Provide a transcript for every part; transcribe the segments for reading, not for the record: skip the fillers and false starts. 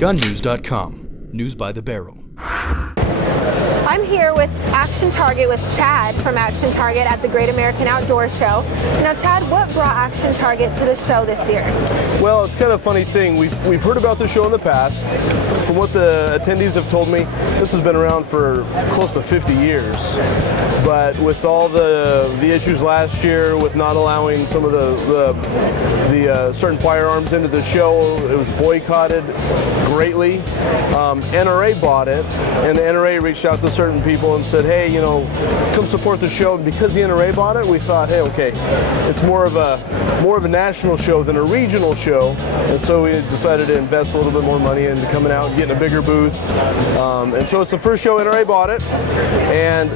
GunNews.com. News by the barrel. I'm here with Action Target with Chad from Action Target at the Great American Outdoor Show. Now, Chad, what brought Action Target to the show this year? Well, it's kind of a funny thing. We've heard about the show in the past. From what the attendees have told me, this has been around for close to 50 years. But with all the issues last year with not allowing some of the certain firearms into the show, it was boycotted greatly. NRA bought it, and the NRA reached out to certain people and said, hey, you know, come support the show. And because the NRA bought it, we thought, hey, okay, it's more of a national show than a regional show, and so we decided to invest a little bit more money into coming out and getting a bigger booth. And so it's the first show NRA bought it, and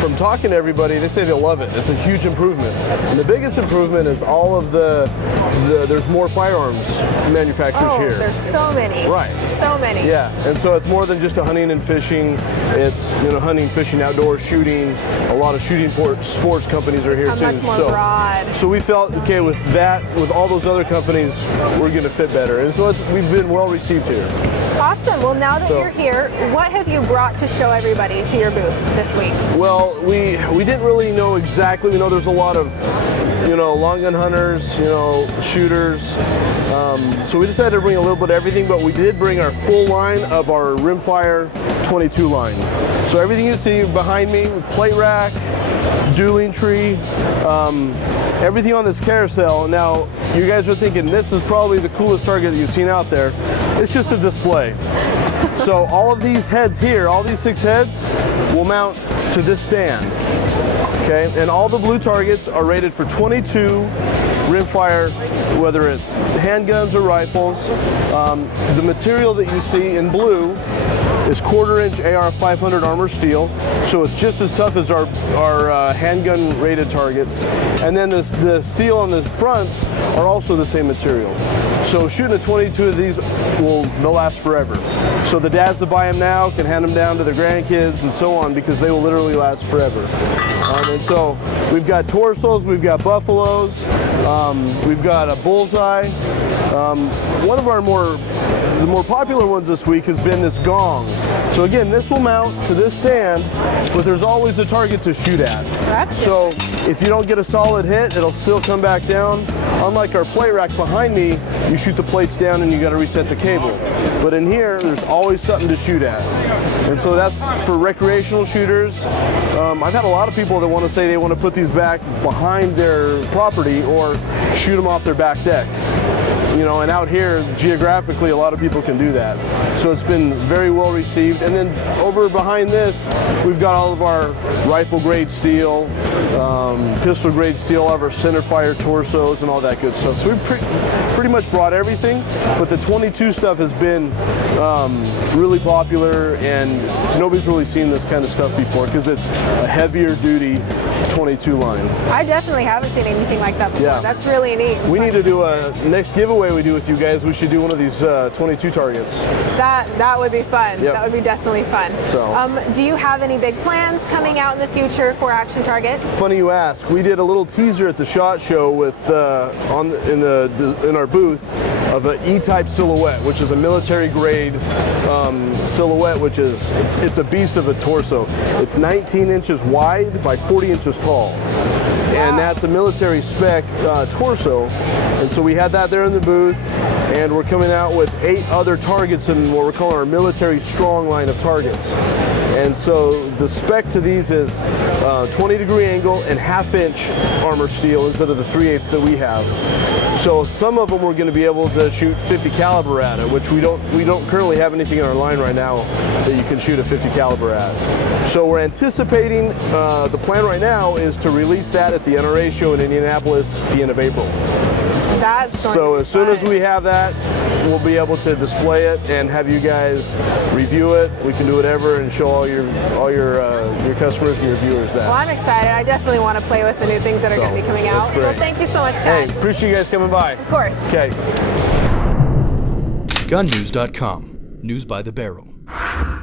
from talking to everybody, they say they love it. It's a huge improvement. And the biggest improvement is all of there's more firearms manufacturers here. There's so many. Right. So many. Yeah, and so it's more than just a hunting and fishing. It's, you know, hunting, fishing, outdoor shooting. A lot of shooting sports companies are here too. Much more broad. So we felt, okay, with that, with all those other companies, we're going to fit better. And so we've been well received here. Awesome. Well, now that you're here, what have you brought to show everybody to your booth this week? Well, we didn't really know exactly. We know there's a lot of, you know, long gun hunters, you know, shooters. So we decided to bring a little bit of everything, but we did bring our full line of our Rimfire 22 line. So everything you see behind me, plate rack, dueling tree, everything on this carousel. Now, you guys are thinking this is probably the coolest target that you've seen out there. It's just a display. So all of these heads here, all these 6 heads, will mount to this stand. Okay, and all the blue targets are rated for 22 rimfire, whether it's handguns or rifles. The material that you see in blue is 1/4-inch AR 500 armor steel, so it's just as tough as our handgun rated targets. And then the steel on the fronts are also the same material. So shooting a 22 of these, they'll last forever. So the dads that buy them now can hand them down to their grandkids and so on, because they will literally last forever. And so we've got torsos, we've got buffaloes, we've got a bullseye. One of the more popular ones this week has been this gong. So again, this will mount to this stand, but there's always a target to shoot at. So if you don't get a solid hit, it'll still come back down. Unlike our plate rack behind me, you shoot the plates down and you got to reset the cable. But in here, there's always something to shoot at. And so that's for recreational shooters. I've had a lot of people that want to say they want to put these back behind their property or shoot them off their back deck. You know, and out here, geographically, a lot of people can do that. So it's been very well received. And then over behind this, we've got all of our rifle grade steel, pistol grade steel, all of our center fire torsos and all that good stuff. So we've pretty much brought everything, but the 22 stuff has been really popular, and nobody's really seen this kind of stuff before because it's a heavier duty 22 line. I definitely haven't seen anything like that before. Yeah. That's really neat. We need to do a next giveaway we do with you guys. We should do one of these 22 targets. That would be fun. Yep. That would be definitely fun. So, do you have any big plans coming out in the future for Action Target? Funny you ask. We did a little teaser at the SHOT Show with in our booth of an E-type silhouette, which is a military grade silhouette, it's a beast of a torso. It's 19 inches wide by 40 inches tall. And that's a military spec torso. And so we had that there in the booth, and we're coming out with 8 other targets in what we're calling our military strong line of targets. And so the spec to these is 20-degree angle and 1/2-inch armor steel instead of the 3/8 that we have. So some of them we're going to be able to shoot 50 caliber at it, which we don't currently have anything in our line right now that you can shoot a 50 caliber at. So we're anticipating, the plan right now is to release that at the NRA show in Indianapolis at the end of April. So as soon as we have that, we'll be able to display it and have you guys review it. We can do whatever and show all your customers and your viewers that. Well, I'm excited. I definitely want to play with the new things that are going to be coming out. That's great. Well, thank you so much, Chad. Hey, appreciate you guys coming by. Of course. Okay. GunNews.com. News by the barrel.